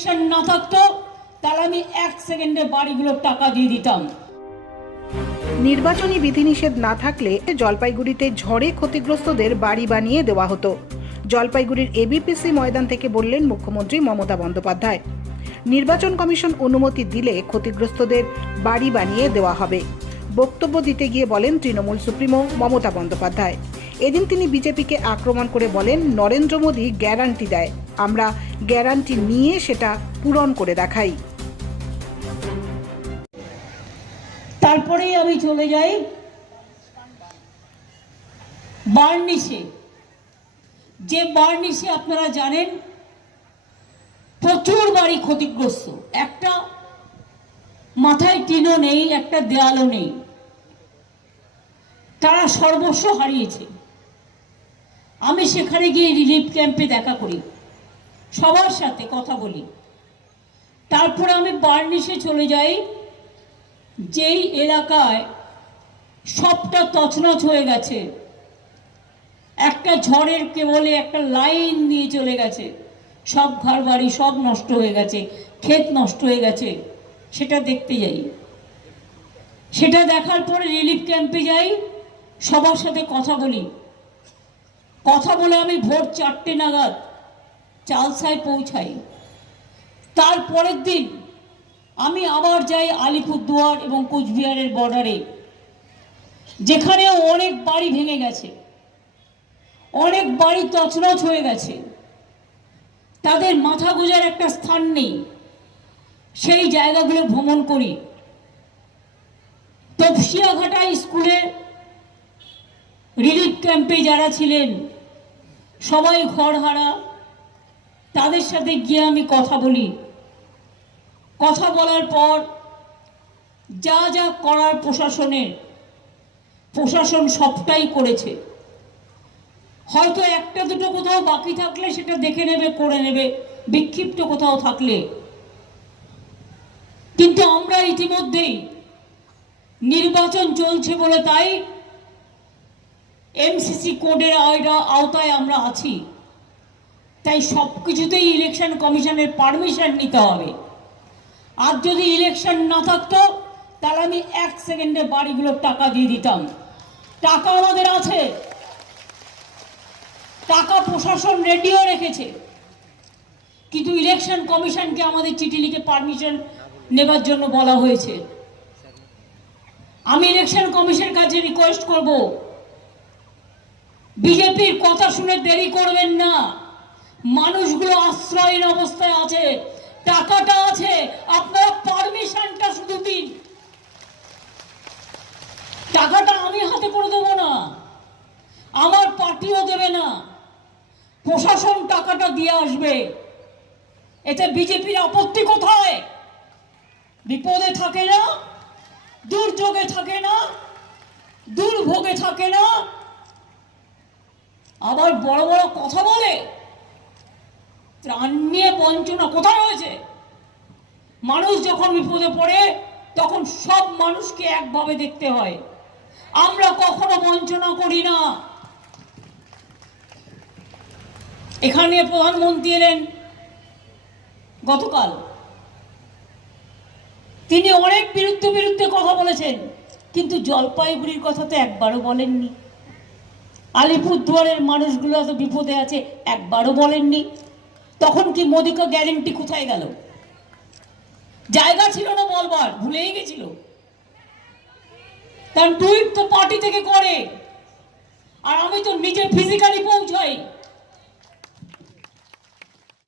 Election না থাকতো তাহলে আমি 1 সেকেন্ডে বাড়িগুলোর টাকা দিয়ে দিতাম। নির্বাচনী বিধিনিষেধ না থাকলে জলপাইগুড়িতে ঝড়ে ক্ষতিগ্রস্তদের বাড়ি বানিয়ে দেওয়া হতো। জলপাইগুড়ির এবিপিসি ময়দান থেকে বললেন মুখ্যমন্ত্রী মমতা বন্দ্যোপাধ্যায়। নির্বাচন কমিশন অনুমতি দিলে ক্ষতিগ্রস্তদের বাড়ি বানিয়ে দেওয়া হবে। বক্তব্য দিতে গিয়ে বলেন তৃণমূল সুপ্রিমো মমতা বন্দ্যোপাধ্যায়। এদিন তিনি বিজেপিকে আক্রমণ করে বলেন নরেন্দ্র মোদী গ্যারান্টি দেয়, আমরা গ্যারান্টি নিয়ে সেটা পূরণ করে দেখাই। তারপরেই আমি চলে যাই বার্নিশে। যে বার্নিশে আপনারা জানেন প্রচুর বাড়ি ক্ষতিগ্রস্ত, একটা মাথায় টিনও নেই, একটা দেয়ালও নেই, তারা সর্বস্ব হারিয়েছে। আমি সেখানে গিয়ে রিলিফ ক্যাম্পে দেখা করি, সবার সাথে কথা বলি। তারপরে আমি বার্নিশে চলে যাই, যেই এলাকায় সবটা তছনছ হয়ে গেছে, একটা ঝড়ের কেবলে একটা লাইন দিয়ে চলে গেছে, সব ঘর বাড়ি সব নষ্ট হয়ে গেছে, ক্ষেত নষ্ট হয়ে গেছে, সেটা দেখতে যাই। সেটা দেখার পরে রিলিফ ক্যাম্পে যাই, সবার সাথে কথা বলি। কথা বলে আমি ভোর 4টে নাগাদ চালসায় পৌঁছাই। তারপরের দিন আমি আবার যাই আলিপুরদুয়ার এবং কোচবিহারের বর্ডারে, যেখানে অনেক বাড়ি ভেঙে গেছে, অনেক বাড়ি তছনছ হয়ে গেছে, তাদের মাথা গোঁজার একটা স্থান নেই। সেই জায়গাগুলো ভ্রমণ করি। তপসিয়াঘাটা স্কুলে রিলিফ ক্যাম্পে যারা ছিলেন সবাই ঘরহারা, তাদের সাথে গিয়ে আমি কথা বলি। কথা বলার পর যা যা করার প্রশাসন সবটাই করেছে। হয়তো একটা দুটো কোথাও বাকি থাকলে সেটা দেখে নেবে, করে নেবে, বিক্ষিপ্ত কোথাও থাকলে। কিন্তু আমরা ইতিমধ্যেই নির্বাচন চলছে বলে তাই এমসিসি কোডের আওতায় আমরা আছি, তাই সব কিছুতেই ইলেকশন কমিশনের পারমিশন নিতে হবে। আর যদি ইলেকশন না থাকতো তাহলে আমি 1 সেকেন্ডে বাড়িগুলোর টাকা দিয়ে দিতাম। টাকা আমাদের আছে, টাকা প্রশাসন রেডিও রেখেছে, কিন্তু ইলেকশন কমিশনকে আমাদের চিঠি লিখে পারমিশন নেবার জন্য বলা হয়েছে। আমি ইলেকশন কমিশনের কাছে রিকোয়েস্ট করব, বিজেপির কথা শুনে দেরি করবেন না। মানুষগুলো আশ্রয়হীন অবস্থায় আছে, টাকাটা আছে, আপনারা পারমিশনটা শুধু দিন। টাকাটা আমি হাতে করে দেবো না, আমার পার্টিও দেবে না, প্রশাসন টাকাটা দিয়ে আসবে। এতে বিজেপির আপত্তি কোথায়? বিপদে থাকে না, দুর্যোগে থাকে না, দুর্ভোগে থাকে না, আবার বড় বড় কথা বলে। ত্রাণ নিয়ে বঞ্চনা কোথায় হয়েছে? মানুষ যখন বিপদে পড়ে তখন সব মানুষকে একভাবে দেখতে হয়। আমরা কখনো বঞ্চনা করি না। এখানে প্রধানমন্ত্রী এলেন গতকাল, তিনি অনেক বিরুদ্ধে কথা বলেছেন, কিন্তু জলপাইগুড়ির কথা তো একবারও বলেননি। আলিপুরদুয়ারের মানুষগুলো এত বিপদে আছে একবারও বলেননি। তখন কি মোদীকে গ্যারেন্টি কোথায় গেল? জায়গা ছিল না বলবার, ভুলেই গেছিল। কারণ টুইট তো পার্টি থেকে করে, আর আমি তো নিজে ফিজিক্যালি পৌঁছাই।